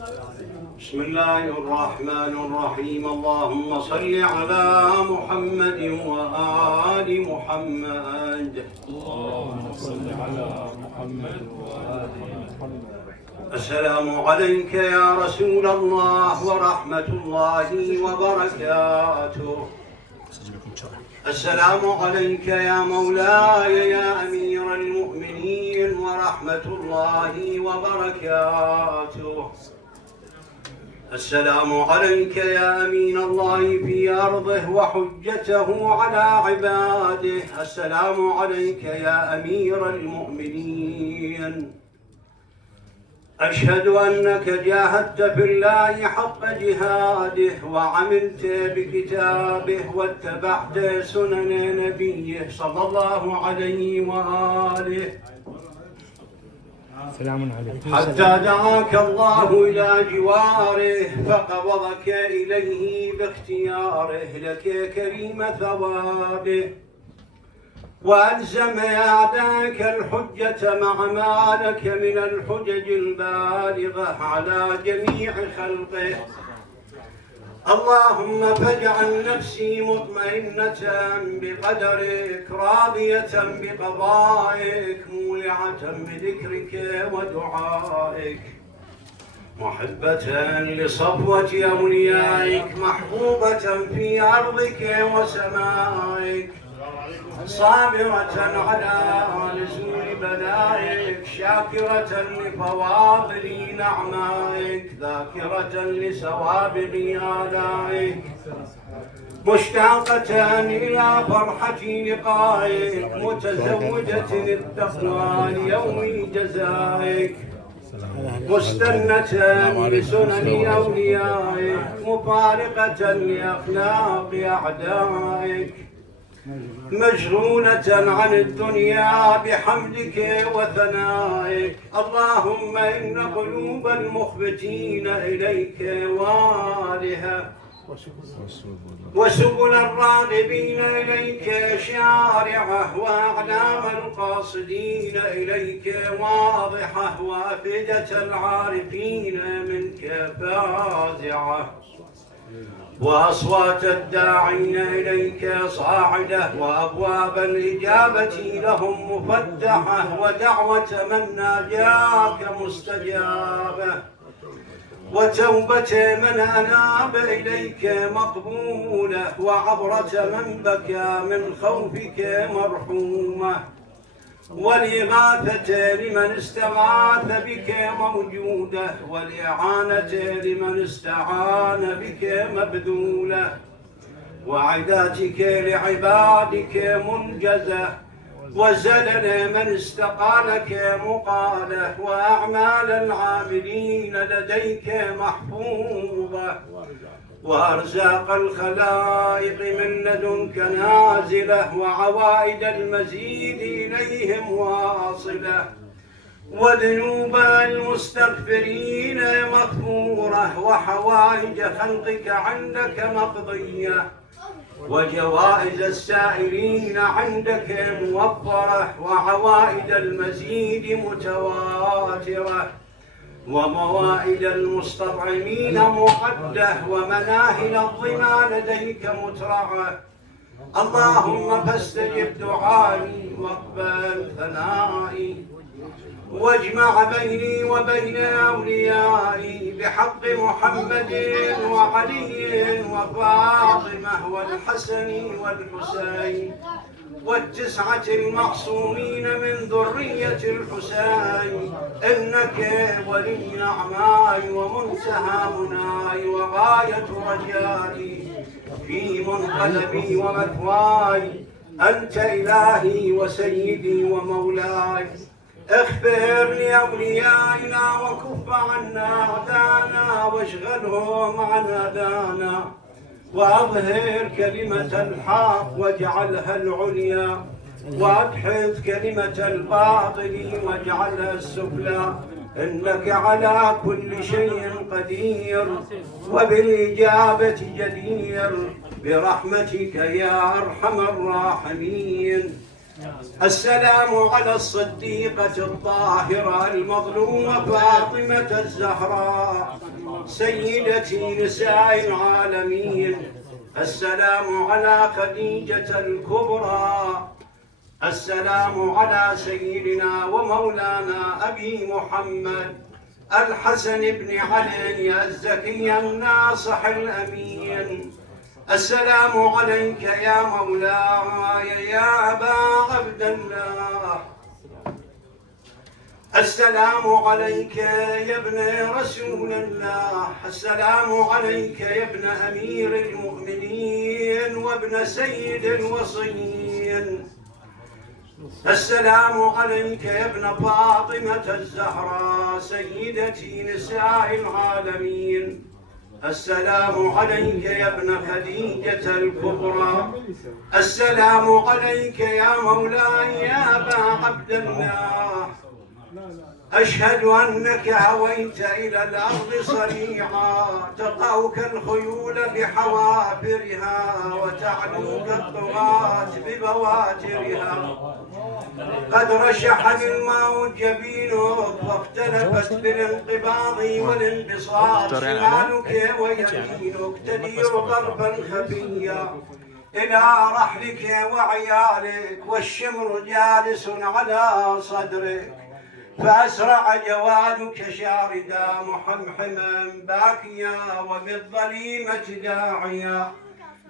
بسم الله الرحمن الرحيم. اللهم صل على محمد وآل محمد. اللهم صل على محمد وآل محمد. السلام عليك يا رسول الله ورحمة الله وبركاته. السلام عليك يا مولاي يا أمير المؤمنين ورحمة الله وبركاته. السلام عليك يا أمين الله في أرضه وحجته على عباده. السلام عليك يا أمير المؤمنين. أشهد أنك جاهدت في الله حق جهاده وعملت بكتابه واتبعت سنن نبيه صلى الله عليه وآله سلام عليكم. حتى دعاك الله إلى جواره فقبضك إليه باختياره لك كريم ثوابه، وألزم أعداءك الحجة مع ما لك من الحجج البالغة على جميع خلقه. اللهم فاجعل نفسي مطمئنة بقدرك راضية بقضائك مولعة بذكرك ودعائك محبة لصفوة أوليائك محبوبة في أرضك وسمائك صابرة على نزول بلائك شاكرة لفواضل نعمائك ذاكرة لسوابغ آلائك مشتاقة إلى فرحة لقائك متزوجة التقوى ليوم جزائك مستنة بسنن أوليائك مفارقة لأخلاق أعدائك مشغولة عن الدنيا بحمدك وثنائك. اللهم إن قلوب المخبتين إليك والهة وسبل الراغبين إليك شارعة وأعلام القاصدين إليك واضحة وأفئدة العارفين منك فازعة وأصوات الداعين إليك صاعدة وأبواب الإجابة لهم مفتحة ودعوة من ناجاك مستجابة وتوبة من أناب إليك مقبولة وعبرة من بكى من خوفك مرحومة والإغاثة لمن استغاث بك موجودة والإعانة لمن استعان بك مبذولة وعداتك لعبادك منجزة وزلل من استقالك مقالة وأعمال العاملين لديك محفوظة وأرزاق الخلائق من لدنك نازلة وعوائد المزيد إليهم واصلة وذنوب المستغفرين مغفورة وحوائج خلقك عندك مقضية وجوائز السائلين عندك موفرة وعوائد المزيد متواترة وموائد المستطعمين مؤدة ومناهل الظما لديك مترعة. اللهم فاستجب دعائي واقبل ثنائي واجمع بيني وبين أوليائي بحق محمد وعلي وفاطمة والحسن والحسين والتسعة المعصومين من ذرية الحسين إنك ولي نعماي ومنتهى مناي وغاية رجائي في منقلبي ومثواي أنت إلهي وسيدي ومولاي. اغفر لأوليائنا وكف عنا أعدانا واشغلهم عن أذانا وأظهر كلمة الحق واجعلها العليا وأدحض كلمة الباطل واجعلها السفلى إنك على كل شيء قدير وبالإجابة جدير برحمتك يا أرحم الراحمين. السلام على الصديقة الطاهرة المظلومة فاطمة الزهراء سيدتي نساء العالمين. السلام على خديجة الكبرى. السلام على سيدنا ومولانا أبي محمد الحسن بن علي الزكي الناصح الأمين. السلام عليك يا مولاي يا أبا عبد الله. السلام عليك يا ابن رسول الله. السلام عليك يا ابن أمير المؤمنين وابن سيد الوصيين. السلام عليك يا ابن فاطمة الزهراء سيدتي نساء العالمين. السلام عليك يا ابن خديجة الكبرى. السلام عليك يا مولاي يا أبا عبد الله. أشهد أنك هويت إلى الأرض صريعا تقعك الخيول بحوافرها وتعلوك الطغاة ببواترها. قد رشحني الماء جبينك واختلفت بالانقباض والانبساط شمالك ويمينك تدير ضربا خفيا إلى رحلك وعيالك والشمر جالس على صدرك. فأسرع جوادك شاردا محمحما باكيا وبالظليمة داعيا.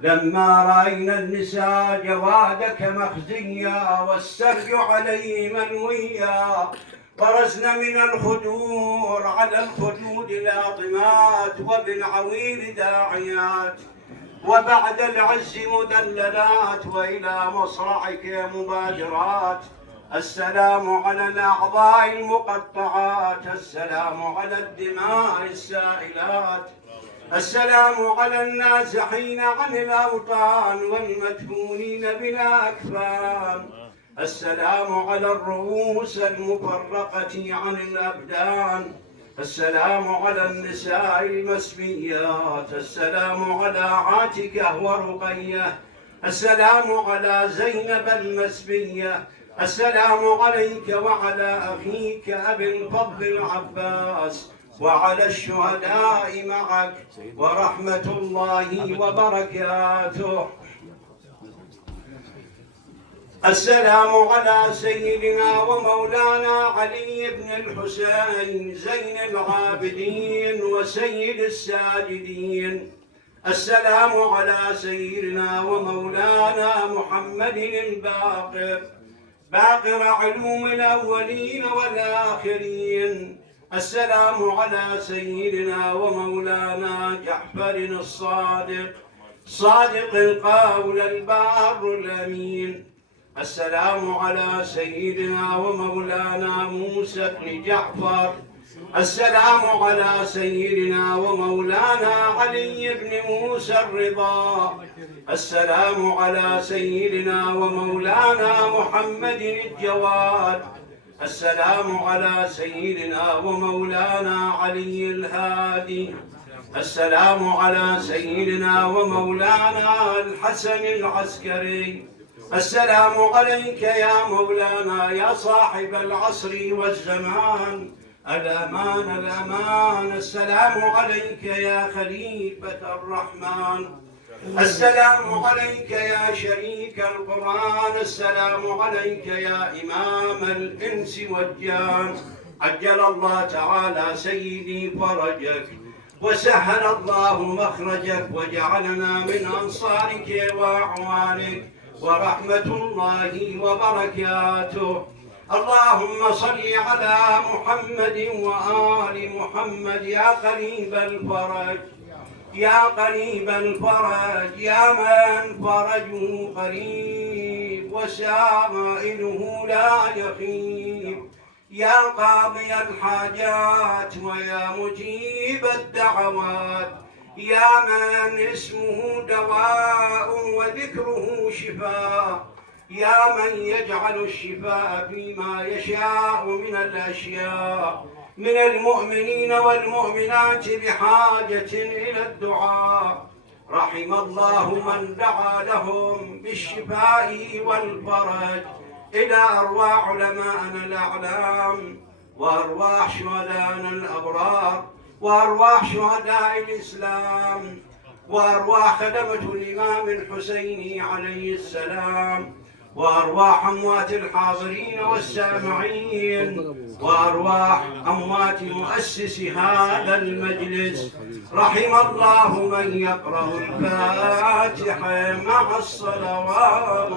لما رأينا النساء جوادك مخزيا والسرج عليه منويا برزن من الخدور على الخدود لاطمات وبالعويل داعيات. وبعد العز مذللات وإلى مصرعك مبادرات. السلام على الأعضاء المقطعات. السلام على الدماء السائلات. السلام على النازحين عن الأوطان والمدفونين بلا أكفان. السلام على الرؤوس المفرقة عن الأبدان. السلام على النساء المسبيات. السلام على عاتكة ورقية. السلام على زينب المسبية. السلام عليك وعلى أخيك أبي الفضل العباس وعلى الشهداء معك ورحمة الله وبركاته. السلام على سيدنا ومولانا علي بن الحسين زين العابدين وسيد الساجدين. السلام على سيدنا ومولانا محمد الباقر باقر علوم الأولين والآخرين. السلام على سيدنا ومولانا جعفر الصادق صادق القول البار الأمين. السلام على سيدنا ومولانا موسى بن جعفر. السلام على سيدنا ومولانا علي بن موسى الرضا. السلام على سيدنا ومولانا محمد الجواد. السلام على سيدنا ومولانا علي الهادي. السلام على سيدنا ومولانا الحسن العسكري. السلام عليك يا مولانا يا صاحب العصر والزمان. الأمان الأمان. السلام عليك يا خليفة الرحمن. السلام عليك يا شريك القرآن. السلام عليك يا إمام الإنس والجان. عجل الله تعالى سيدي فرجك وسهل الله مخرجك وجعلنا من أنصارك وأعوانك ورحمة الله وبركاته. اللهم صل على محمد وآل محمد يا قريب الفرج يا قريب الفرج يا من فرجه قريب وسائله لا يخيب يا قاضي الحاجات ويا مجيب الدعوات يا من اسمه دواء وذكره شفاء يا من يجعل الشفاء فيما يشاء من الأشياء من المؤمنين والمؤمنات بحاجة إلى الدعاء. رحم الله من دعا لهم بالشفاء والفرج إلى أرواح علماءنا الأعلام وأرواح شهدائنا الأبرار وأرواح شهداء الإسلام، وأرواح خدمة الإمام الحسيني عليه السلام، وأرواح أموات الحاضرين والسامعين، وأرواح أموات مؤسس هذا المجلس. رحم الله من يقرأ الفاتحة مع الصلوات.